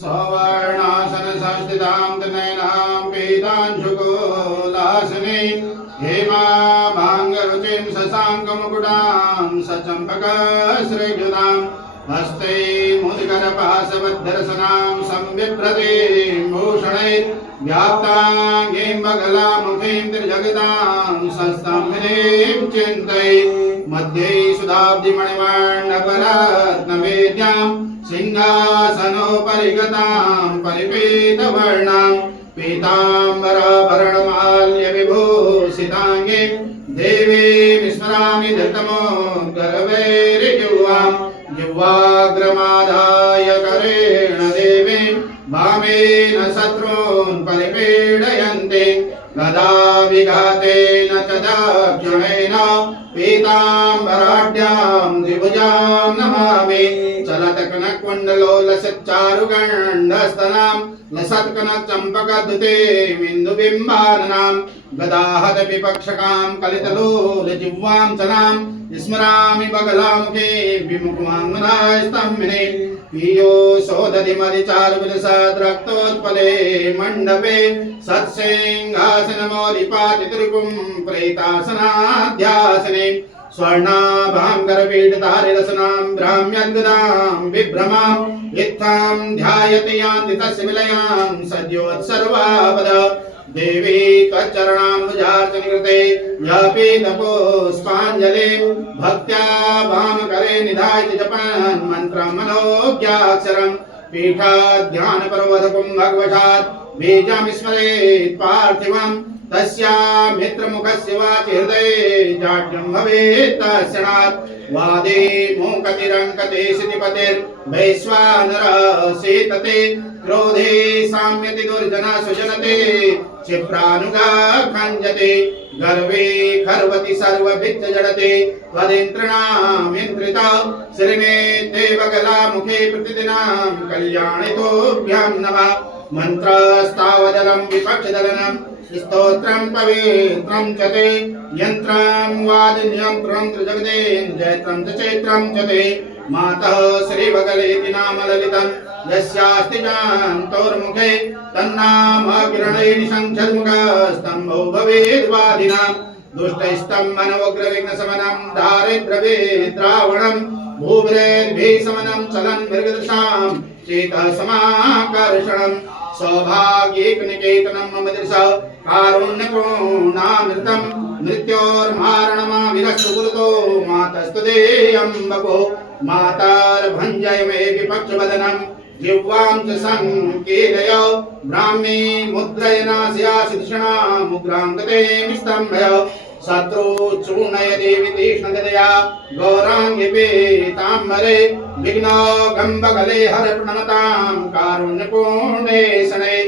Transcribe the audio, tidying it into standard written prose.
सवर्णासन संस्थितां तनयनां पीतांशुकोलासने हेमाभाङ्गरुचिं शशाङ्कमुकुटां सचम्पकश्रीयुतां हस्ते मुदिकरपाशबद्धरसनां संविभ्रतीं भूषणैः व्याप्ताङ्गीं बगलामुखीं त्रिजगतां संस्तम्भिनीं चिन्तये मध्ये सुधाब्धिमणिवर्णपरत्नवेद्यां सिंहासनोपरि गतां परिपीतवर्णां पीताम्बराभरणमाल्यविभूषिताङ्गीं देवीं स्मरामि धृतमोद्गरवैर्युवां जिह्वाग्रमादाय करेण देवीं वामेन शत्रून् परिपीडयन्ति गदा विघातेन च दक्षिणेन पीताम्बराढ्यां द्विभुजां नमामि चलत्कनककुण्डलोलसच्चारुगण्डस्तनां लसत्कनकचम्पकधृते मिन्दुबिम्बाननां गदाहत विपक्षकां कलितलोलजिह्वां चनां स्मरामि बगलामुखे विमुखमाङ्गनास्तम्भिने पीयोशोदधिमदिचारुविलसद्रक्तोत्पले मण्डपे सत्सिंहासनमौलिपातितृकुं प्रेतासनाध्यासने स्वर्णाभाङ्गरपीठधारिरसनां भ्राम्यद्गदां विभ्रमां इत्थां ध्यायति यान्ति तस्य विलयां सद्योत्सर्वापदा देवी त्वच्चरणाम्बुजार्चनकृते व्यापीतपुष्पाञ्जलिं भक्त्या वामकरे निधाय जपन् मन्त्रं मनोज्ञाक्षरं पीठाध्यानपर्वतकुं भगवशात् बीजं स्मरेत् पार्थिवं तस्यां मित्रमुखस्य वाचि हृदये जाड्यं भवेत् तस्यणात् वादे मूकतिरङ्कते सिद्धिपतिर्वैश्वानरः सीतते क्रोधे साम्यति दुर्जना सुजनते क्षिप्रानुगा खञ्जते गर्वे खर्वति सर्वभित्त जडते त्वदिन्द्रणामिन्द्रिता श्रीनेते बगलामुखे प्रतिदिनां कल्याणितोभ्यां नमः मन्त्रस्तावदलं विपक्षदलनं स्तोत्रं पवित्रं च ते यन्त्रं वादिन्यन्त्रं त्रिजगदेन जयत्रं च चैत्रं च ते मातः श्रीबगलेति नाम ललितं यस्यास्ति जान्तोर्मुखे तन्नाम किरणै निशङ्खद्मुखस्तम्भो भवेद्वादिनां दुष्टैस्तम्भनवग्रविघ्नशमनं दारिद्र्यविद्रावणं भूभृद्भिशमनं चलन् मृगदृशां चेतः समाकर्षणं सौभाग्यैकनिकेतनं मम दृशा कारुण्यपूर्णामृतं मृत्योर्मारणमाविरस्तु गुरुतो मातस्तुदेयं मातार्भञ्जय मे विपक्षवदनं जिह्वां च संकीर्णय ब्राह्मी मुद्रयनास्यासिधिषणामुग्रां गते निस्तम्भय शत्रुचूर्णय देवी तीक्ष्णगदया गौराङ्गे पीताम्बरे विघ्नगम्बगले हर प्रणमतां कारुण्यपूर्णे शनैः